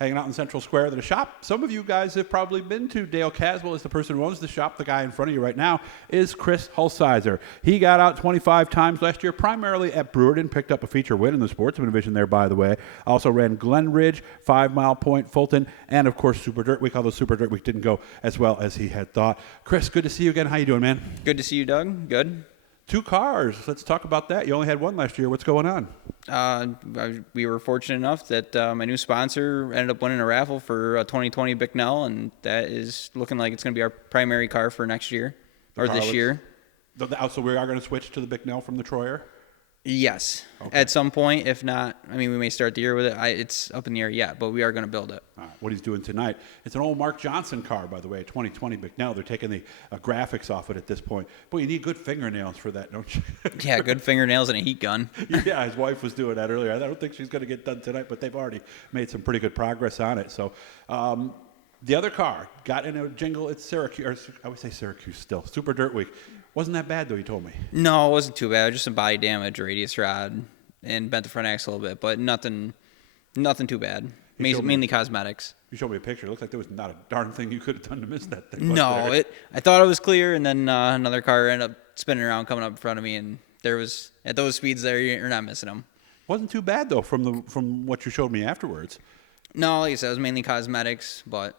hanging out in Central Square at the shop. Some of you guys have probably been to. Dale Caswell is the person who owns the shop. The guy in front of you right now is Chris Hulsizer. He got out 25 times last year, primarily at Brewerton, picked up a feature win in the Sportsman division there, by the way. Also ran Glen Ridge, 5 Mile Point, Fulton, and, of course, Super Dirt Week. Although Super Dirt Week didn't go as well as he had thought. Chris, good to see you again. How you doing, man? Good to see you, Doug. Good. 2 cars. Let's talk about that. You only had one last year. What's going on? We were fortunate enough that my new sponsor ended up winning a raffle for a 2020 Bicknell, and that is looking like it's going to be our primary car for next year, or this year. So we are going to switch to the Bicknell from the Troyer? Yes. Okay. At some point. If not, I mean, we may start the year with it. It's up in the air yet, but we are going to build it. All right. What he's doing tonight. It's an old Mark Johnson car, by the way, a 2020 Bicknell. They're taking the graphics off it at this point. Boy, you need good fingernails for that, don't you? Yeah, good fingernails and a heat gun. Yeah, his wife was doing that earlier. I don't think she's going to get done tonight, but they've already made some pretty good progress on it. So the other car got in a jingle at Syracuse. Or I would say Syracuse still. Super Dirt Week. Wasn't that bad, though, you told me? No, it wasn't too bad. Just some body damage, radius rod, and bent the front axle a little bit, but nothing too bad. Mainly cosmetics. You showed me a picture. It looked like there was not a darn thing you could have done to miss that thing. No, I thought it was clear, and then another car ended up spinning around, coming up in front of me, and there was, at those speeds there, you're not missing them. Wasn't too bad, though, from what you showed me afterwards. No, like I said, it was mainly cosmetics, but,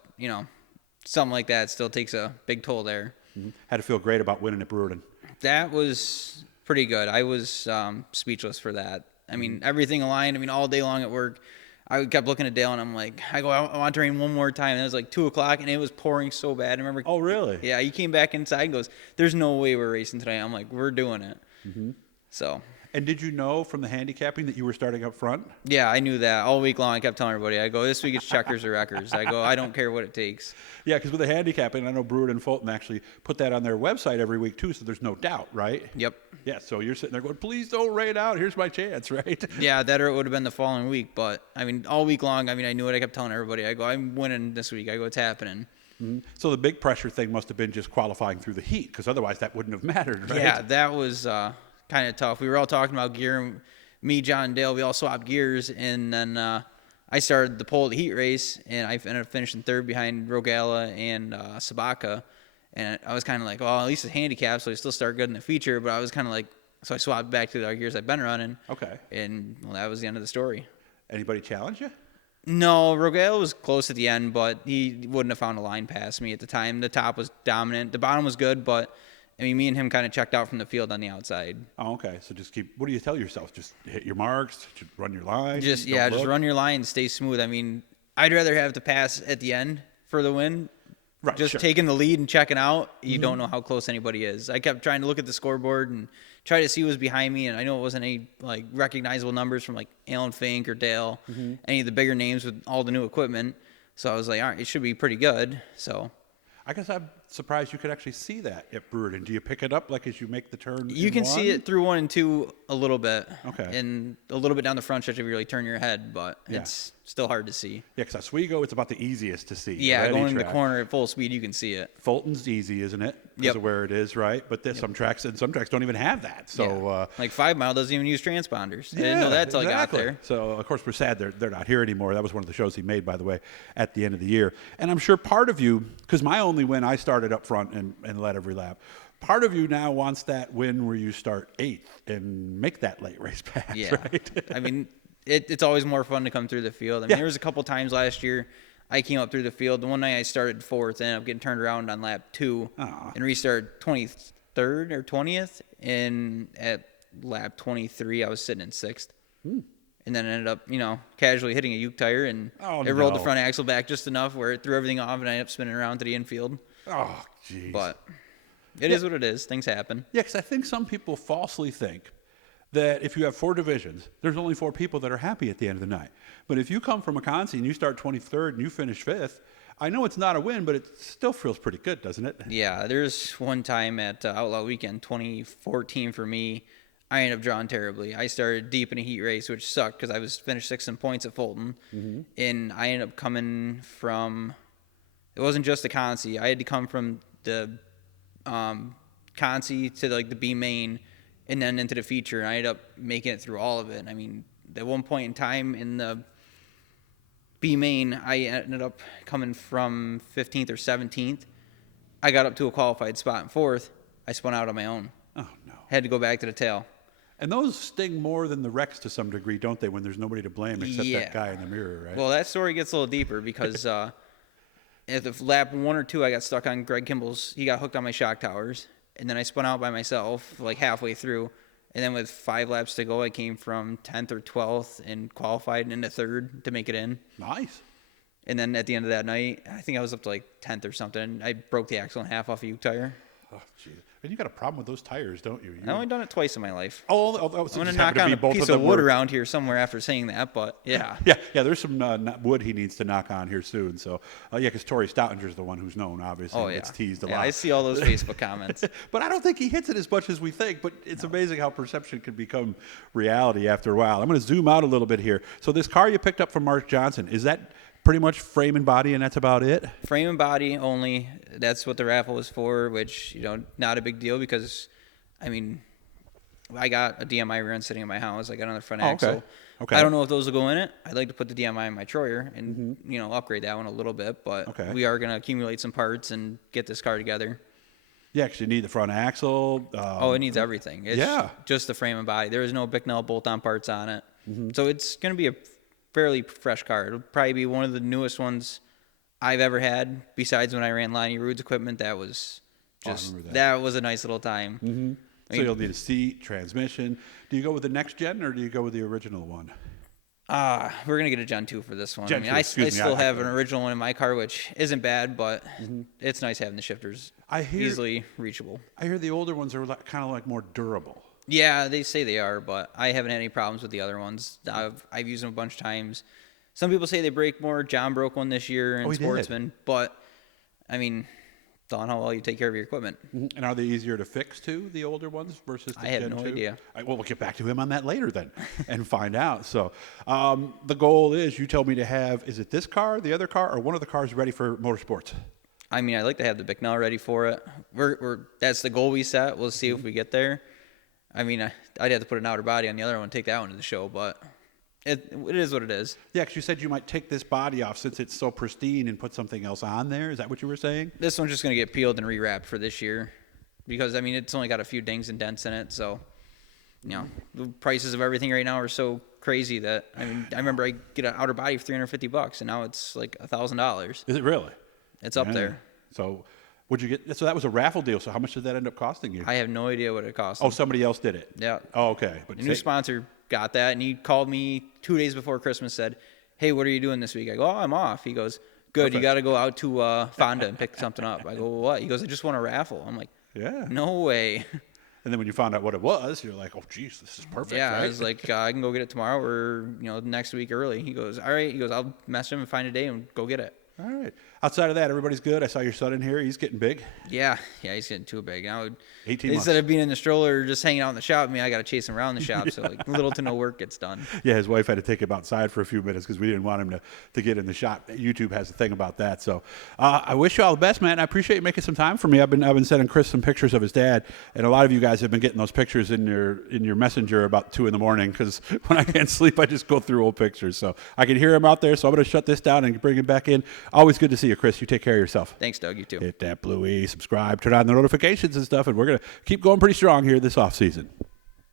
something like that still takes a big toll there. Mm-hmm. Had to feel great about winning at Brewerton. That was pretty good. I was speechless for that. I mean, everything aligned. I mean, all day long at work, I kept looking at Dale, and I'm like, I want to rain one more time. And it was like 2 o'clock, and it was pouring so bad. I remember. Oh, really? Yeah, he came back inside and goes, there's no way we're racing today. I'm like, we're doing it. Mm-hmm. So. And did you know from the handicapping that you were starting up front? Yeah, I knew that. All week long, I kept telling everybody, I go, this week it's checkers or wreckers. I go, I don't care what it takes. Yeah, because with the handicapping, I know Brewerton and Fulton actually put that on their website every week, too, so there's no doubt, right? Yep. Yeah, so you're sitting there going, please don't rain out. Here's my chance, right? Yeah, that or it would have been the following week. But, I mean, all week long, I knew it. I kept telling everybody, I go, I'm winning this week. I go, it's happening. Mm-hmm. So the big pressure thing must have been just qualifying through the heat, because otherwise that wouldn't have mattered, right? Yeah, that was kind of tough. We were all talking about gear. Me, John, and Dale, we all swapped gears, and then I started the pole at the heat race, and I ended up finishing third behind Rogala and Sabaka. And I was kind of like, well, at least it's handicapped, so I still start good in the feature. But I was kind of like, so I swapped back to the gears I've been running. Okay. And well, that was the end of the story. Anybody challenge you? No, Rogala was close at the end, but he wouldn't have found a line past me at the time. The top was dominant. The bottom was good, but I mean, me and him kind of checked out from the field on the outside. Oh, okay. So just what do you tell yourself? Just hit your marks, just run your line? Just run your line and stay smooth. I mean, I'd rather have the pass at the end for the win. Right, just sure. Taking the lead and checking out, you don't know how close anybody is. I kept trying to look at the scoreboard and try to see who was behind me, and I know it wasn't any like recognizable numbers from like Alan Fink or Dale, any of the bigger names with all the new equipment. So I was like, all right, it should be pretty good. So I guess I'm surprised you could actually see that at Brewerton. Do you pick it up like as you make the turn? You can see it through 1 and 2 a little bit. Okay. And a little bit down the front stretch if you really turn your head, but it's still hard to see. Yeah, because Oswego, it's about the easiest to see. Yeah, going in the corner at full speed, you can see it. Fulton's easy, isn't it? Because of where it is, right? But there's some tracks don't even have that. So like 5 Mile doesn't even use transponders. I didn't know that until I got there. So, of course, we're sad they're not here anymore. That was one of the shows he made, by the way, at the end of the year. And I'm sure part of you, because my only win, I started up front and led every lap. Part of you now wants that win where you start 8th and make that late race pass, right? I mean, it's always more fun to come through the field. I mean, there was a couple times last year I came up through the field. The one night I started 4th and ended up getting turned around on lap 2 and restarted 23rd or 20th. And at lap 23, I was sitting in 6th. And then ended up, casually hitting a Uke tire, and it rolled the front axle back just enough where it threw everything off, and I ended up spinning around to the infield. Oh, jeez. But it is what it is. Things happen. Yeah, because I think some people falsely think that if you have 4 divisions, there's only 4 people that are happy at the end of the night. But if you come from a Concy and you start 23rd and you finish 5th, I know it's not a win, but it still feels pretty good, doesn't it? Yeah, there's one time at Outlaw Weekend 2014 for me, I ended up drawing terribly. I started deep in a heat race, which sucked because I was finished 6th in points at Fulton. And I ended up coming from, it wasn't just the Concy. I had to come from the Concy to like the B main and then into the feature. And I ended up making it through all of it. I mean, at one point in time in the B main, I ended up coming from 15th or 17th. I got up to a qualified spot in 4th. I spun out on my own. Oh, no. Had to go back to the tail. And those sting more than the wrecks to some degree, don't they, when there's nobody to blame except Yeah. that guy in the mirror, right? Well, that story gets a little deeper because at the lap 1 or 2, I got stuck on Greg Kimball's. He got hooked on my shock towers. And then I spun out by myself like halfway through. And then with 5 laps to go, I came from 10th or 12th and qualified into 3rd to make it in. Nice. And then at the end of that night, I think I was up to like 10th or something. I broke the axle in half off a Uke tire. Oh, jeez. And you got a problem with those tires, don't you? I've only done it twice in my life. Oh, so I'm going to just knock happened to on be a both piece them of wood were- around here somewhere after saying that, but yeah. Yeah, there's some wood he needs to knock on here soon. So, because Tori Stoutenger's the one who's known, obviously. Oh, yeah. Gets teased a Yeah, lot. I see all those Facebook comments. But I don't think he hits it as much as we think. But it's amazing how perception can become reality after a while. I'm going to zoom out a little bit here. So this car you picked up from Mark Johnson, is that pretty much frame and body and that's about it? Frame and body only. That's what the raffle is for, which, not a big deal because, I got a DMI rear end sitting in my house. I got another front axle. Okay. I don't know if those will go in it. I'd like to put the DMI in my Troyer and, upgrade that one a little bit. But we are going to accumulate some parts and get this car together. Yeah, because you need the front axle. It needs everything. It's just the frame and body. There is no Bicknell bolt-on parts on it. So it's going to be a fairly fresh car. It'll probably be one of the newest ones I've ever had, besides when I ran Lonnie Rude's equipment. That was just, that was a nice little time. Mm-hmm. So you'll need a seat, transmission. Do you go with the next gen or do you go with the original one? We're going to get a Gen 2 for this one. Gen 2, I still have an original one in my car, which isn't bad, but it's nice having the shifters easily reachable. I hear the older ones are kind of like more durable. Yeah, they say they are, but I haven't had any problems with the other ones. I've used them a bunch of times. Some people say they break more. John broke one this year in Sportsman, but on how well you take care of your equipment. And are they easier to fix too, the older ones versus the Gen 2? I have no idea. We'll get back to him on that later then and find out. So the goal is, you told me to have, is it this car, the other car, or one of the cars ready for motorsports? I'd like to have the Bicknell ready for it. That's the goal we set. We'll see if we get there. I'd have to put an outer body on the other one, take that one to the show, but it is what it is. Yeah, because you said you might take this body off since it's so pristine and put something else on there. Is that what you were saying? This one's just going to get peeled and rewrapped for this year because, it's only got a few dings and dents in it. So, the prices of everything right now are so crazy that, I remember I get an outer body for $350 and now it's like $1,000. Is it really? It's up there. So would you get? So that was a raffle deal. So how much did that end up costing you? I have no idea what it cost. Oh, somebody else did it. Yeah. Oh, okay. But a new sponsor got that, and he called me 2 days before Christmas. Said, "Hey, what are you doing this week?" I go, "Oh, I'm off." He goes, "Good. Perfect. You got to go out to Fonda and pick something up." I go, well, "What?" He goes, "I just won a raffle." I'm like, "Yeah, no way." And then when you found out what it was, you're like, "Oh, geez, this is perfect." Yeah, right? I was like, "I can go get it tomorrow or next week early." He goes, "All right." He goes, "I'll message him and find a day and go get it." All right. Outside of that, everybody's good. I saw your son in here. He's getting big. Yeah, he's getting too big. Now, 18 months. Instead of being in the stroller or just hanging out in the shop, I got to chase him around the shop, so little to no work gets done. Yeah, his wife had to take him outside for a few minutes because we didn't want him to get in the shop. YouTube has a thing about that. So I wish you all the best, man. I appreciate you making some time for me. I've been sending Chris some pictures of his dad, and a lot of you guys have been getting those pictures in your messenger about 2 a.m. because when I can't sleep, I just go through old pictures. So I can hear him out there. So I'm going to shut this down and bring him back in. Always good to see you, Chris. You take care of yourself. Thanks, Doug. You too. Hit that blue E, subscribe, turn on the notifications and stuff, and we're going to keep going pretty strong here this off season.